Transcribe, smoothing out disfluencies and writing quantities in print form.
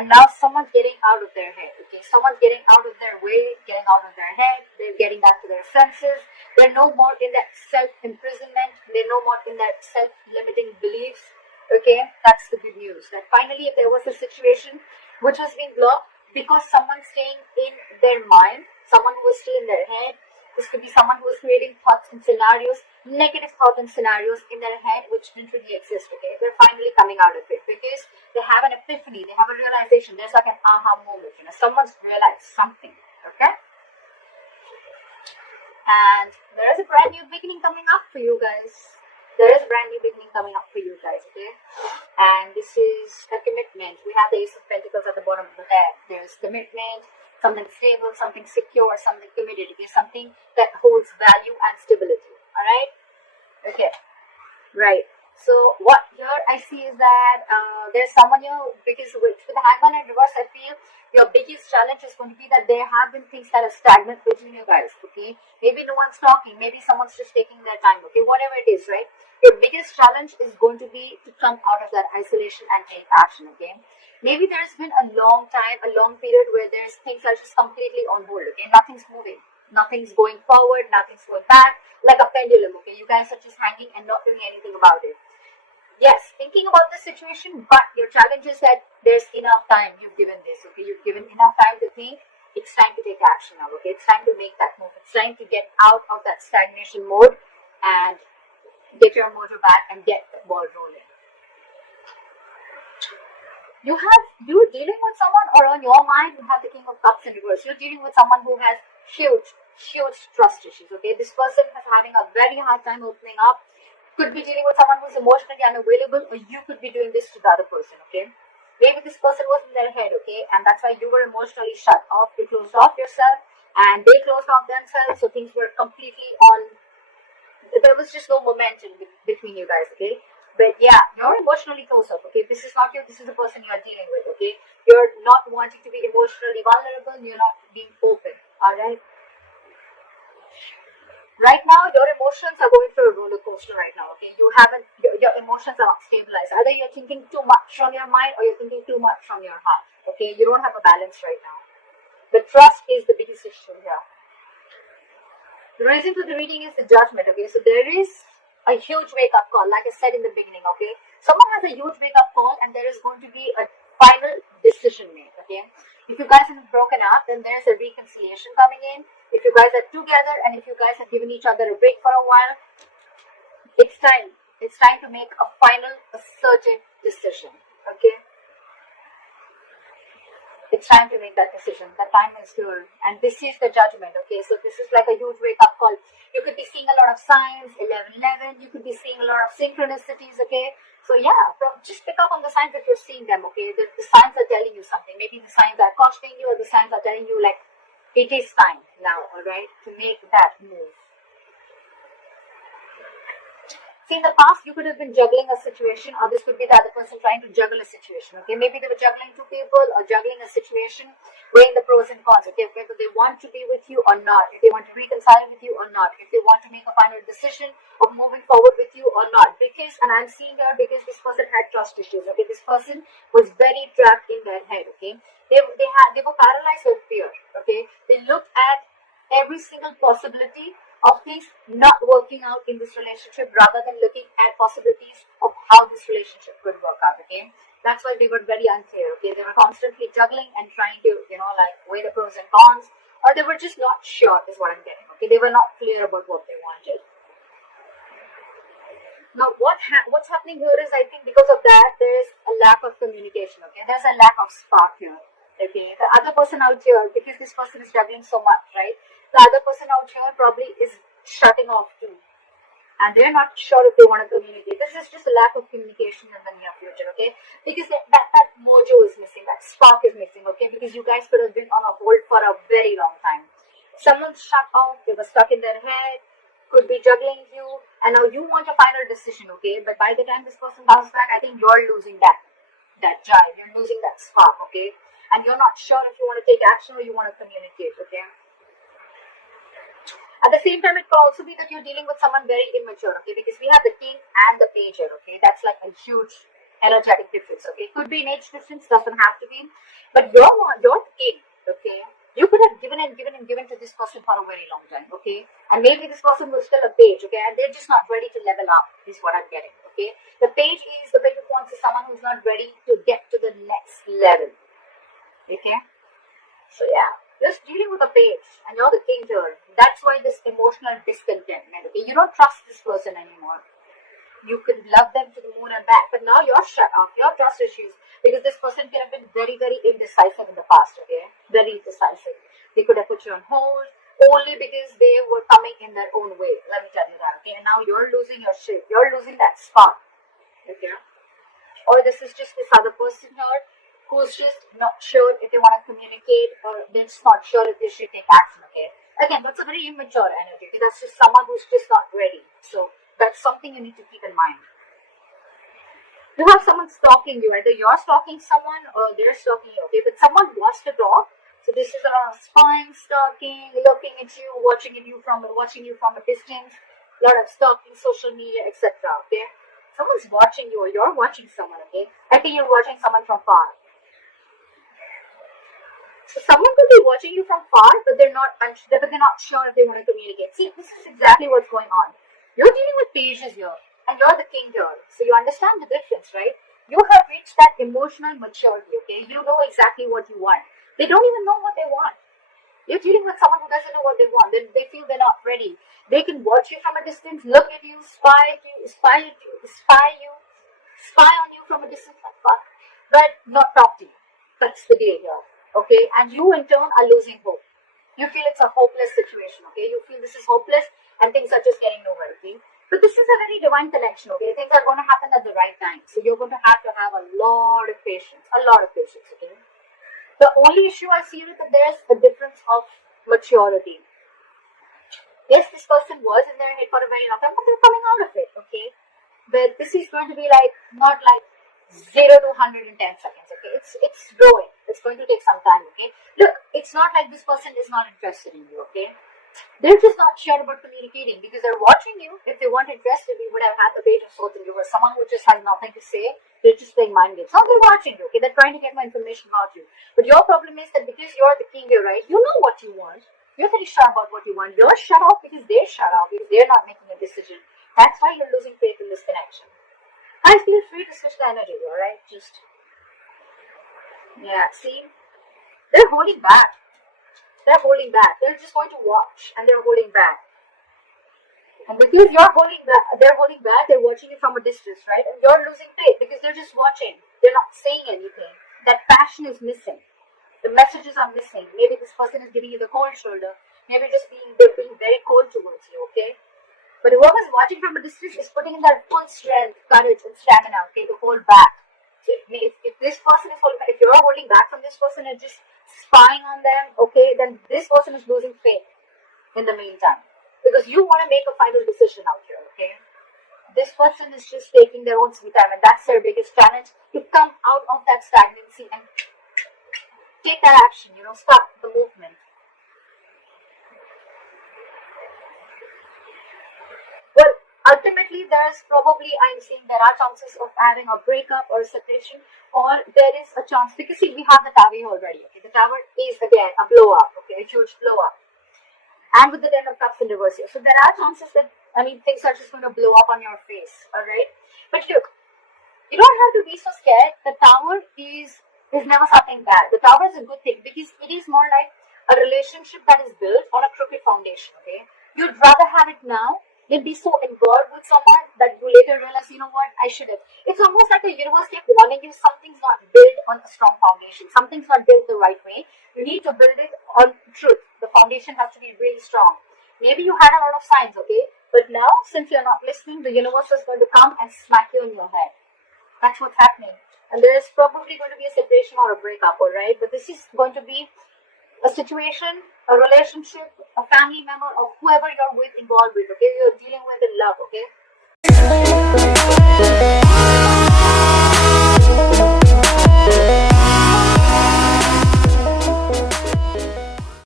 and now someone's getting out of their head, okay? Someone's getting out of their way, getting out of their head, they're getting back to their senses, they're no more in that self-imprisonment, they're no more in that self-limiting beliefs, okay? That's the good news, that finally if there was a situation which was being blocked because someone's staying in their mind, someone who was still in their head, this could be someone who was creating thoughts and scenarios, negative thoughts and scenarios in their head which didn't really exist, okay? They're finally coming out of it because they have an epiphany, they have a realization, there's like an aha moment, someone's realized something, okay? And there is a brand new beginning coming up for you guys. There is a brand new beginning coming up for you guys, okay? And this is a commitment. We have the Ace of Pentacles at the bottom of the deck. There's commitment, something stable, something secure, something committed, okay? Something that holds value and stability, alright? Okay, right. So what here I see is that there's someone here, because with the Hangman in reverse, I feel your biggest challenge is going to be that there have been things that are stagnant between you guys, okay? Maybe no one's talking, maybe someone's just taking their time, okay? Whatever it is, right? Your biggest challenge is going to be to come out of that isolation and take action, okay? Maybe there's been a long time, a long period where there's things are just completely on hold, okay? Nothing's moving. Nothing's going forward, nothing's going back, like a pendulum, okay? You guys are just hanging and not doing anything about it. Yes, thinking about the situation, but your challenge is that there's enough time you've given this, okay? You've given enough time to think. It's time to take action now, okay? It's time to make that move. It's time to get out of that stagnation mode and get your motor back and get the ball rolling. You're dealing with someone, or on your mind, you have the King of Cups in reverse. You're dealing with someone who has huge trust issues, okay? This person is having a very hard time opening up. Could be dealing with someone who's emotionally unavailable, or you could be doing this to the other person, okay? Maybe this person was in their head, okay? And that's why you were emotionally shut off. You closed off yourself, and they closed off themselves, so things were completely on. There was just no momentum between you guys, okay? But yeah, you're emotionally closed off, okay? This is not you, this is the person you are dealing with, okay? You're not wanting to be emotionally vulnerable, you're not being open, alright? Right now, your emotions are going through a roller coaster right now, okay? Your emotions are not stabilized. Either you're thinking too much from your mind or you're thinking too much from your heart, okay? You don't have a balance right now. The trust is the biggest issue here. The reason for the reading is the Judgment, okay? So there is a huge wake-up call, like I said in the beginning, okay? Someone has a huge wake-up call and there is going to be a final decision made, okay? If you guys have broken up, then there's a reconciliation coming in. If you guys are together and if you guys have given each other a break for a while, it's time. It's time to make a final, a certain decision, okay? It's time to make that decision. The time is here. And this is the Judgment, okay? So this is like a huge wake-up call. You could be seeing a lot of signs, 11-11. You could be seeing a lot of synchronicities, okay? So yeah, just pick up on the signs that you're seeing them, okay? The signs are telling you something. Maybe the signs are cautioning you, or the signs are telling you, like, it is time now, alright, to make that move. See, in the past, you could have been juggling a situation, or this could be the other person trying to juggle a situation, okay? Maybe they were juggling two people or juggling a situation, weighing the pros and cons, okay? Whether they want to be with you or not, if they want to reconcile with you or not, if they want to make a final decision of moving forward with you or not. Because, and I'm seeing here, because this person had trust issues, okay? This person was very trapped in their head, okay? They were paralyzed with fear, okay? They looked at every single possibility of things not working out in this relationship rather than looking at possibilities of how this relationship could work out, okay? That's why they were very unclear, okay? They were constantly juggling and trying to, like, weigh the pros and cons, or they were just not sure is what I'm getting, okay? They were not clear about what they wanted. Now, what's happening here is, I think because of that, there is a lack of communication, okay? There's a lack of spark here, okay? The other person out here, because this person is juggling so much, right? The other person out here probably is shutting off too. And they're not sure if they want to communicate. This is just a lack of communication in the near future, okay? Because that mojo is missing, that spark is missing, okay? Because you guys could have been on a hold for a very long time. Someone's shut off, they were stuck in their head, could be juggling you, and now you want a final decision, okay? But by the time this person comes back, I think you're losing that drive, you're losing that spark, okay? And you're not sure if you want to take action or you want to communicate, okay? At the same time, it could also be that you're dealing with someone very immature, okay? Because we have the King and the Page here, okay? That's like a huge energetic difference, okay? Could be an age difference, doesn't have to be. But you're the king, okay? You could have given to this person for a very long time, okay? And maybe this person was still a page, okay? And they're just not ready to level up, is what I'm getting, okay? The page of wands is someone who's not ready to get to the next level, okay? So yeah, just dealing with a page, and you're the king here. That's why this emotional discontentment, okay? You don't trust this person anymore. You could love them to the moon and back, but now you're shut off. You have trust issues because this person could have been very, very indecisive in the past, okay? Very indecisive. They could have put you on hold only because they were coming in their own way. Let me tell you that, okay? And now you're losing your shit. You're losing that spark, okay? Or this is just this other person here who's just not sure if they want to communicate, or they're just not sure if they should take action, okay? Again, that's a very immature energy, okay? That's just someone who's just not ready. So that's something you need to keep in mind. You have someone stalking you. Either you're stalking someone or they're stalking you, okay? But someone wants to talk. So this is a lot of spying, stalking, looking at you, watching you from a distance. A lot of stalking, social media, etc. Okay? Someone's watching you, or you're watching someone, okay? I think you're watching someone from far. So someone could be watching you from far, but they're not sure if they want to communicate. See, this is exactly what's going on. You're dealing with pages here, and you're the king here. So you understand the difference, right? You have reached that emotional maturity, okay? You know exactly what you want. They don't even know what they want. You're dealing with someone who doesn't know what they want. They feel they're not ready. They can watch you from a distance, look at you, spy on you from a distance, but not talk to you. That's the deal here, okay? And you, in turn, are losing hope. You feel it's a hopeless situation, okay? You feel this is hopeless and things are just getting nowhere, okay? But this is a very divine connection, okay? Things are going to happen at the right time. So you're going to have a lot of patience, okay? The only issue I see is that there's a difference of maturity. Yes, this person was in their head for a very long time, but they're coming out of it, okay? But this is going to be not like 0 to 110 seconds, okay? It's growing. It's going to take some time, okay? Look, it's not like this person is not interested in you, okay? They're just not sure about communicating because they're watching you. If they weren't interested, we would have had the page of swords and you were someone who just has nothing to say. They're just playing mind games. Now they're watching you, okay? They're trying to get more information about you. But your problem is that because you're the king here, right? You know what you want. You're very sure about what you want. You're shut off because they're shut off because they're not making a decision. That's why you're losing faith in this connection. Guys, feel free to switch the energy, alright? See? They're holding back. They're just going to watch and they're holding back. And because they're holding back, they're watching you from a distance, right? And you're losing faith because they're just watching. They're not saying anything. That passion is missing. The messages are missing. Maybe this person is giving you the cold shoulder. Maybe they're being very cold towards you, okay? But whoever's watching from a distance is putting in their full strength, courage, and stamina, okay, to hold back. So if this person is holding back, if you're holding back from this person and just spying on them, okay, then this person is losing faith in the meantime. Because you want to make a final decision out here, okay? This person is just taking their own sweet time, and that's their biggest challenge, to come out of that stagnancy and take that action, start the movement. Well, ultimately, I'm seeing there are chances of having a breakup or a separation, or there is a chance, because see, we have the tower here already, okay? The tower is, again, a blow up, okay? A huge blow up. And with the 10 of cups in reverse here. So there are chances that, things are just going to blow up on your face, alright? But look, you don't have to be so scared. The tower is never something bad. The tower is a good thing because it is more like a relationship that is built on a crooked foundation, okay? You'd rather have it now than be so involved with someone that you later realize, you know what, I should have. It's almost like the universe kept warning you something's not built on a strong foundation. Something's not built the right way. You need to build it on truth. The foundation has to be really strong. Maybe you had a lot of signs, okay? But now, since you're not listening, the universe is going to come and smack you in your head. That's what's happening. And there is probably going to be a separation or a breakup, alright? But this is going to be a situation, a relationship, a family member, or whoever you're involved with, okay? You're dealing with in love, okay?